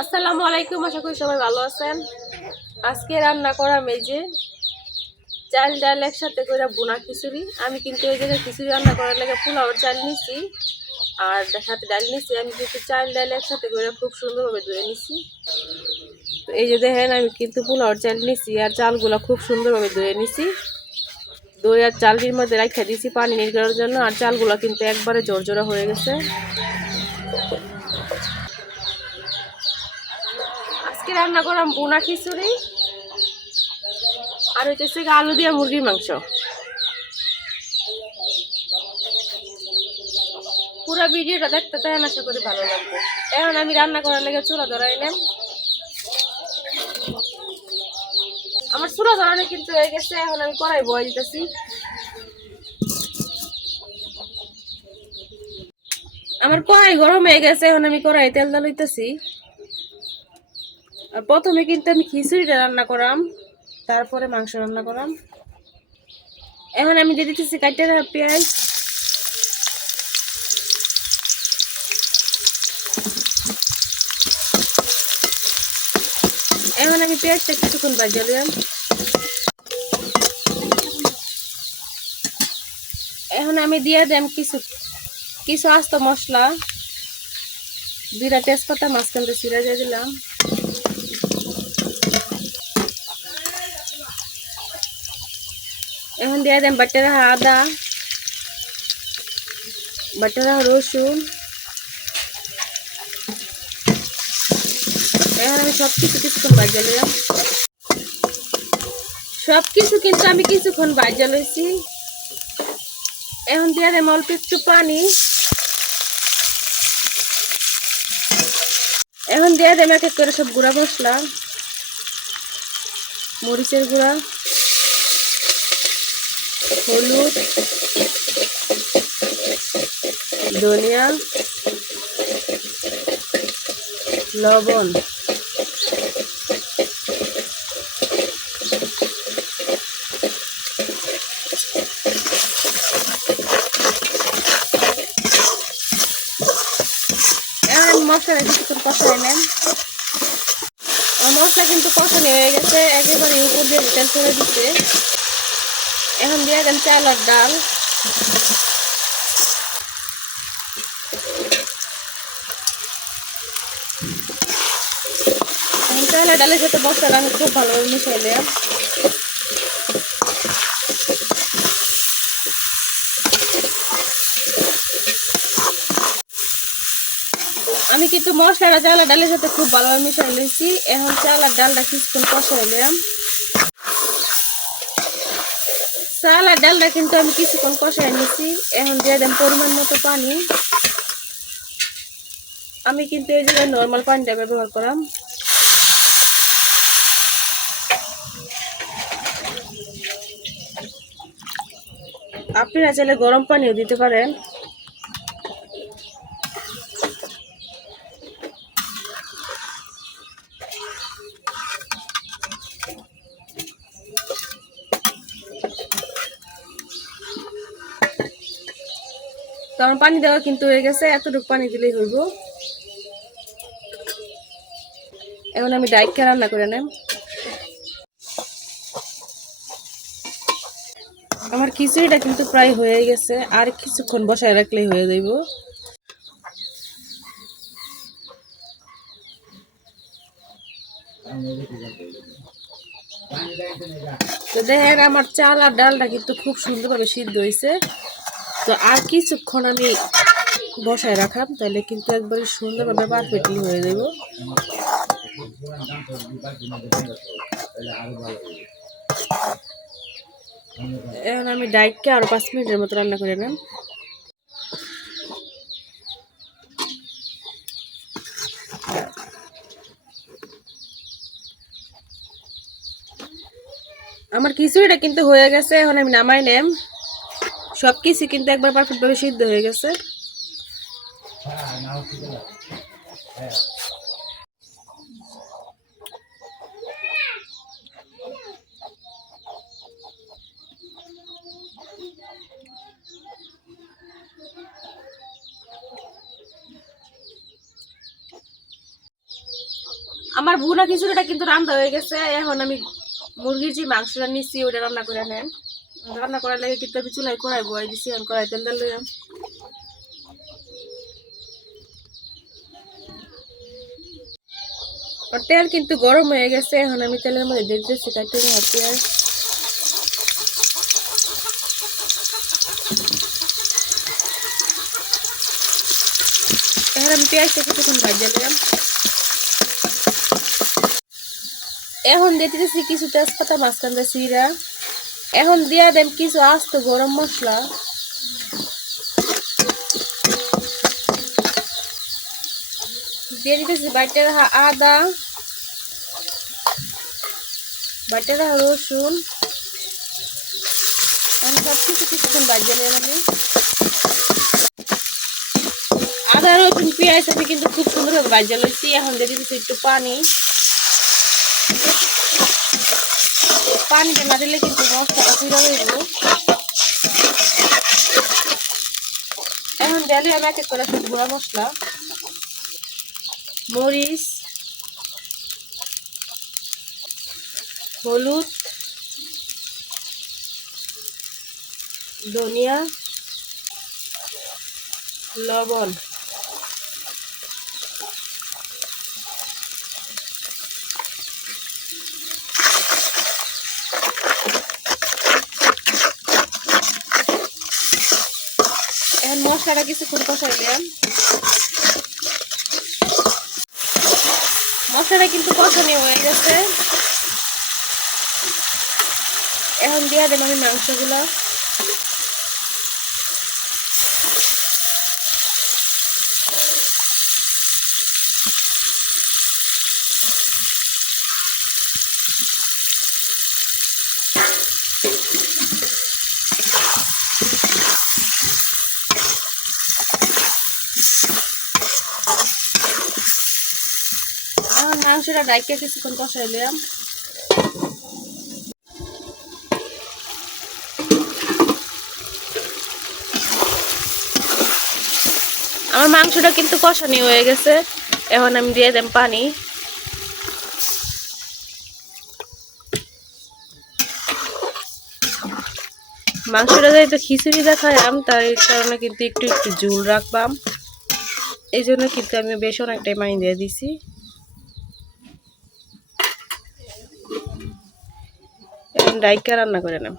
আসসালামু আলাইকুম, আশা করি সবাই ভালো আছেন। আজকে রান্না করা মেজে চাল ডাল একসাথে করে বোনা খিচুড়ি। আমি কিন্তু এই জায়গায় খিচুড়ি রান্না করার লেগে পোলাওর চাল নিছি আর সাথে ডাল নিছি। আমি কিন্তু চাল ডাল একসাথে করে খুব সুন্দরভাবে ধুয়ে নিছি। তো এই যে দেখেন, আমি কিন্তু পোলাওর চাল নিছি আর চালগুলো খুব সুন্দরভাবে ধুয়ে নিছি। দই আর চালটির মধ্যে রাখা দিয়েছি পানি নির্গড়ার জন্য। আর চালগুলো কিন্তু একবারে জোরজোড়া হয়ে গেছে। আজকে রান্না করলাম বোনা খিচুড়ি আর হইতেছে আলু দিয়ে মুরগির মাংস। পুরো ভিডিওটা দেখতে তাই আশা করি ভালো লাগবে। এখন আমি রান্না করার লেগে চুলা ধরাইলাম। আমার চুলা ধরানো কিন্তু হয়ে গেছে। এখন আমি কড়াই বয়ে দিতেছি। আমার কড়াই গরম হয়ে গেছে। এখন আমি কড়াই তেল দিতেছি। আর প্রথমে কিন্তু আমি খিচুড়িটা রান্না করাম, তারপরে মাংস রান্না করাম। এখন আমি দিয়ে দিতেছি কাটতে রাখা পেঁয়াজ। এখন আমি পেঁয়াজটা কিছুক্ষণ ভাজা দিলাম। এখন আমি দিয়ে দিলাম কিছু আস্ত মশলা, জিরা তেজপাতা মাঝখান দিয়ে চিরা দিয়ে দিলাম। এখন দিয়ে দিলাম বাটা রাখা আদা, বাটা রাখা রসুন। এখন আমি সবকিছু কিছুক্ষণ ভাজা নিলাম। সবকিছু কিন্তু আমি কিছুক্ষণ ভাজা লইছি। এখন দিয়ে দিলাম অল্প একটু পানি। এখন দিয়ে দিলাম এক এক করে সব গুঁড়া মশলা, মরিচের গুঁড়া, হলুদ, ধনিয়া, লবণ। এখন মশলা কিছুক্ষণ কষাই নেন। মশলা কিন্তু কষানো হয়ে গেছে, একেবারে উপর দিয়ে তেল ছেড়ে দিচ্ছে। এখন দিয়ে দেন চাল আর ডাল। চাল আর ডালের সাথে মশলা আমি খুব ভালোভাবে মিশাই নিলাম। আমি কিন্তু মশলাটা চাল আর ডালের সাথে খুব ভালোভাবে মিশাই নিয়েছি। এখন চাল আর ডালটা কিছুক্ষণ কষাই নিলাম। চাল আর ডালটা কিন্তু আমি কিছুক্ষণ কষাই নিয়েছি। এখন দিয়ে দেন পরিমাণ মতো পানি। আমি কিন্তু এই জায়গায় নর্মাল পানিটা ব্যবহার করাম। আপনারা চাইলে গরম পানিও দিতে পারেন। তো আমার পানি দেওয়া কিন্তু হয়ে গেছে, এতটুকু পানি দিলেই হইব। এখন আমি ডাইটকে রান্না করে নেব। আমার খিচুড়িটা কিন্তু প্রায় হয়ে গেছে, আর কিছুক্ষণ বসায় রাখলেই হয়ে যাইব। তো দেখেন আমার চাল আর ডালটা কিন্তু খুব সুন্দরভাবে সিদ্ধ হয়েছে। তো আর কিছুক্ষণ আমি বসায় রাখাম, তাহলে কিন্তু একবারে সুন্দরভাবে পারফেক্টলি হয়ে যাব। এখন আমি ডাইটকে আরো 5 মিনিটের মতো রান্না করে নেন। আমার খিচুড়িটা কিন্তু হয়ে গেছে। এখন আমি নামাই নেম। সবকিছু কিন্তু একবার পারফেক্টভাবে সিদ্ধ হয়ে গেছে। আমার ভুনা খিচুড়িটা কিন্তু রান্না হয়ে গেছে। এখন আমি মুরগির যে মাংসটা নিচ্ছি ওটা রান্না করে নেন। রান্না করার লাগে কিন্তু আমি চুলাই কড়াই বয়াই দিছি। এখন কড়াই তেল তেল লইলাম। তেল কিন্তু গরম হয়ে গেছে। এখন আমি তেলের মধ্যে দিয়ে দিতেছি কাটে নেওয়া পেঁয়াজ। এখন আমি পেঁয়াজটা কিছুক্ষণ ভাজা নিলাম। এখন দিয়ে দিতেছি কিছু তেজপাতা মাঝখান দিয়ে চিরা। এখন দিয়া দেন কিছু আস্ত গরম মশলা। দিয়ে দিতেছি বাইটে রাখা আদা, বাইটে রাখা রসুন। এখন সব কিছু কিছুক্ষণ ভাজা নিলাম আমি। আদা রসুন পেঁয়াজ আমি কিন্তু খুব সুন্দরভাবে ভাজা লইছি। এখন দিয়ে দিতেছি একটু পানি। পানিটা না দিলে কিন্তু মশলাটা পুড়ে হইব। এখন দিলে আমি এক এক করে সব গুঁড়া মশলা, মরিচ, হলুদ, ধনিয়া, লবণ। এখন মশলাটা কিছুক্ষণ কষাই দিলাম। মশলাটা কিন্তু কষানো হয়ে গেছে। এখন দিয়ে দেব আমি মাংসগুলো। এখন মাংসটা ডাইকে কিছুক্ষণ কষাই দিলাম। আমার মাংসটা কিন্তু কষানি হয়ে গেছে। এখন আমি দিয়ে দেব পানি। মাংসটা যেহেতু খিচুড়ি দেখালাম তার কারণে কিন্তু একটু একটু ঝোল রাখবাম। এই জন্য কিন্তু আমি বেশ অনেকটাই পানি দিয়ে দিছি। এখন ডাইকা রান্না করে নেব।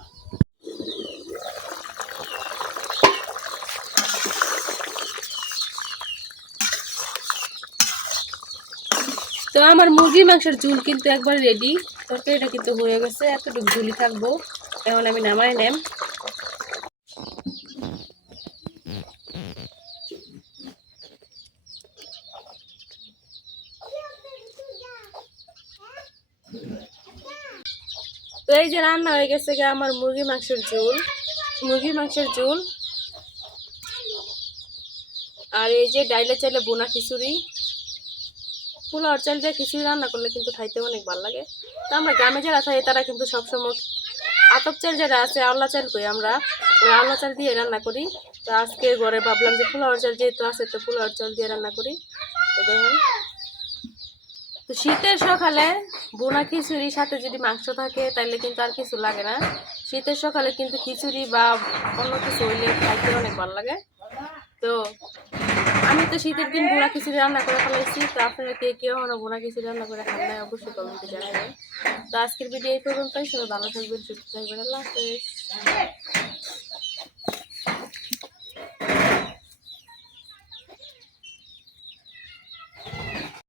তো আমার মুরগির মাংসের ঝোল কিন্তু একবার রেডি। তরকারিটা কিন্তু হয়ে গেছে, এতটুকু ঝুলি থাকবো। এখন আমি নামাই নেম। তো এই যে রান্না হয়ে গেছে আমার মুরগির মাংসের ঝোল। মুরগির মাংসের ঝোল আর এই যে ডাইলে চাইলে বোনা খিচুড়ি। পোলাওর চাল দিয়ে খিচুড়ি রান্না করলে কিন্তু খাইতে অনেক ভালো লাগে। তো আমরা গ্রামে যারা থাকি তারা কিন্তু সবসময় আতপ চাল যেটা আছে আওলা চাল করি আমরা, ওই আওলা চাল দিয়ে রান্না করি। তো আজকে ঘরে ভাবলাম যে পোলাওর চাল যেহেতু আছে তো পোলাওর চাল দিয়ে রান্না করি। তো দেখেন, তো শীতের সকালে বোনা খিচুড়ির সাথে যদি মাংস থাকে তাহলে কিন্তু আর কিছু লাগে না। শীতের সকালে কিন্তু খিচুড়ি বা অন্য কিছু হইলে খাইতে অনেক ভালো লাগে। তো আমি তো শীতের দিন বোনা খিচুড়ি রান্না করে ফেলাইছি। তো আপনারা কে কেউ বোনা খিচুড়ি রান্না করে খান নাই অবশ্যই কমেন্টে জানাবেন। তো আজকের ভিডিও এই পর্যন্তই। সবাই ভালো থাকবেন, সুস্থ থাকবেন। আল্লাহ হাফেজ।